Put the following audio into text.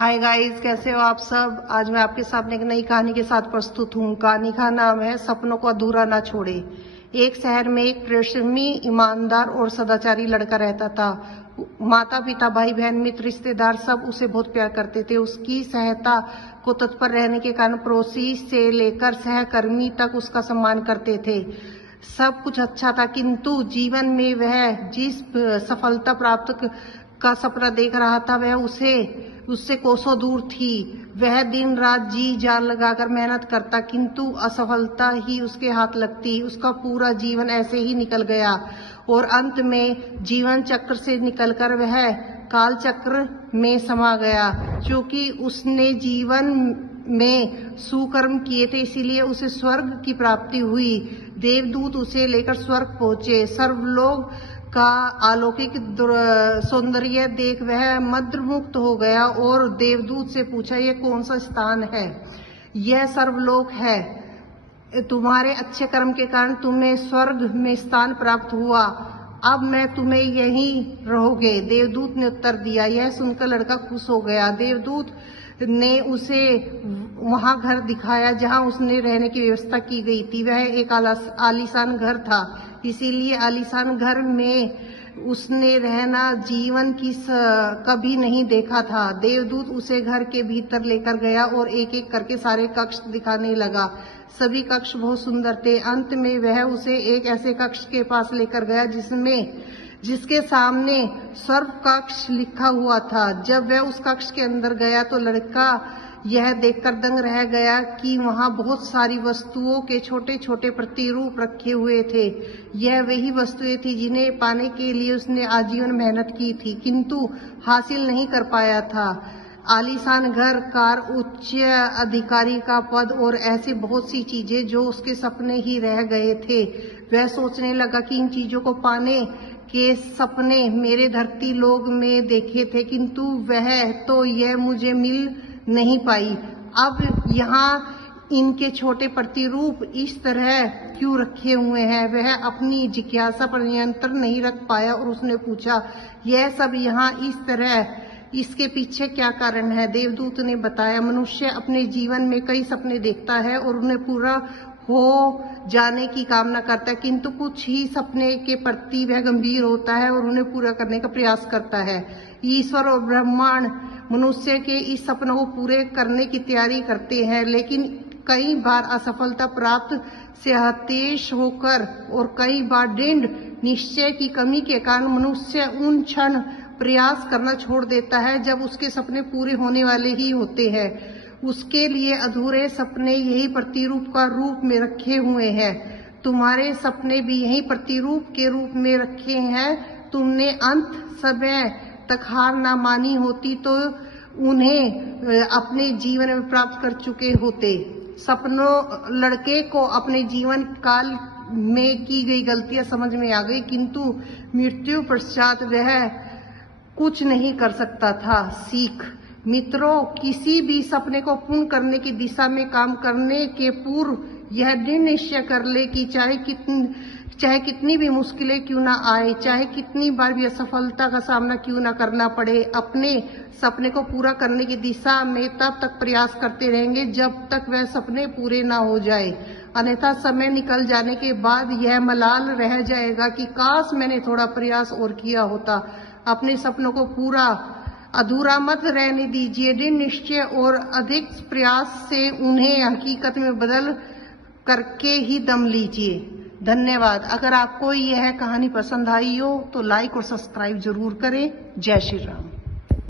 Hi guys, कैसे हो आप सब। आज मैं आपके सामने एक नई कहानी के साथ प्रस्तुत हूँ। कहानी का नाम है सपनों को अधूरा ना छोड़े। एक शहर में एक परिश्रमी, ईमानदार और सदाचारी लड़का रहता था। माता पिता, भाई बहन, मित्र, रिश्तेदार सब उसे बहुत प्यार करते थे। उसकी सहायता को तत्पर रहने के कारण पड़ोसी से लेकर सहकर्मी तक उसका सम्मान करते थे। सब कुछ अच्छा था, किंतु जीवन में वह जिस सफलता प्राप्त का सपना देख रहा था वह उससे कोसों दूर थी। वह दिन रात जी जान लगाकर मेहनत करता, किंतु असफलता ही उसके हाथ लगती। उसका पूरा जीवन ऐसे ही निकल गया और अंत में जीवन चक्र से निकलकर वह काल चक्र में समा गया। क्योंकि उसने जीवन में सुकर्म किए थे, इसीलिए उसे स्वर्ग की प्राप्ति हुई। देवदूत उसे लेकर स्वर्ग पहुंचे। सर्वलोक का अलौकिक सौंदर्य देख वह मंत्रमुग्ध हो गया और देवदूत से पूछा, यह कौन सा स्थान है। यह सर्वलोक है। तुम्हारे अच्छे कर्म के कारण तुम्हें स्वर्ग में स्थान प्राप्त हुआ। अब मैं तुम्हें यहीं रहोगे। देवदूत ने उत्तर दिया। यह सुनकर लड़का खुश हो गया। देवदूत ने उसे वहां घर दिखाया जहां उसने रहने की व्यवस्था की गई थी। वह एक आलीशान घर था, इसीलिए आलीशान घर में उसने रहना जीवन की कभी नहीं देखा था। देवदूत उसे घर के भीतर लेकर गया और एक एक करके सारे कक्ष दिखाने लगा। सभी कक्ष बहुत सुंदर थे। अंत में वह उसे एक ऐसे कक्ष के पास लेकर गया जिसके सामने स्वर्ग कक्ष लिखा हुआ था। जब वह उस कक्ष के अंदर गया तो लड़का यह देखकर दंग रह गया कि वहां बहुत सारी वस्तुओं के छोटे छोटे प्रतिरूप रखे हुए थे। यह वही वस्तुएं थी जिन्हें पाने के लिए उसने आजीवन मेहनत की थी, किंतु हासिल नहीं कर पाया था। आलीशान घर, कार, उच्च अधिकारी का पद और ऐसी बहुत सी चीजें जो उसके सपने ही रह गए थे। वह सोचने लगा कि इन चीजों को पाने के सपने मेरे धरती लोक में देखे थे, किंतु वह तो यह मुझे मिल नहीं पाई। अब यहाँ इनके छोटे प्रतिरूप इस तरह क्यों रखे हुए हैं। वह अपनी जिज्ञासा पर नियंत्रण नहीं रख पाया और उसने पूछा, यह सब यहाँ इस तरह, इसके पीछे क्या कारण है। देवदूत ने बताया, मनुष्य अपने जीवन में कई सपने देखता है और उन्हें पूरा हो जाने की कामना करता है, किंतु कुछ ही सपने के प्रति वह गंभीर होता है और उन्हें पूरा करने का प्रयास करता है। ईश्वर और ब्रह्मांड मनुष्य के इस सपनों को पूरे करने की तैयारी करते हैं, लेकिन कई बार असफलता प्राप्त से हताश होकर और कई बार दृढ़ निश्चय की कमी के कारण मनुष्य उन क्षण प्रयास करना छोड़ देता है जब उसके सपने पूरे होने वाले ही होते हैं। उसके लिए अधूरे सपने यही प्रतिरूप का रूप में रखे हुए हैं। तुम्हारे सपने भी यही प्रतिरूप के रूप में रखे हैं। तुमने अंत समय तक हार ना मानी होती तो उन्हें अपने जीवन में प्राप्त कर चुके होते। सपनों लड़के को अपने जीवन काल में की गई गलतियां समझ में आ गई, किंतु मृत्यु पश्चात वह कुछ नहीं कर सकता था। सीख मित्रों, किसी भी सपने को पूर्ण करने की दिशा में काम करने के पूर्व यह दृढ़ निश्चय कर ले कि चाहे कितनी भी मुश्किलें क्यों ना आए, चाहे कितनी बार भी असफलता का सामना क्यों ना करना पड़े, अपने सपने को पूरा करने की दिशा में तब तक प्रयास करते रहेंगे जब तक वह सपने पूरे ना हो जाए। अन्यथा समय निकल जाने के बाद यह मलाल रह जाएगा कि काश मैंने थोड़ा प्रयास और किया होता। अपने सपनों को पूरा अधूरा मत रहने दीजिए। दृढ़ निश्चय और अधिक प्रयास से उन्हें हकीकत में बदल करके ही दम लीजिए। धन्यवाद। अगर आपको यह कहानी पसंद आई हो तो लाइक और सब्सक्राइब जरूर करें। जय श्री राम।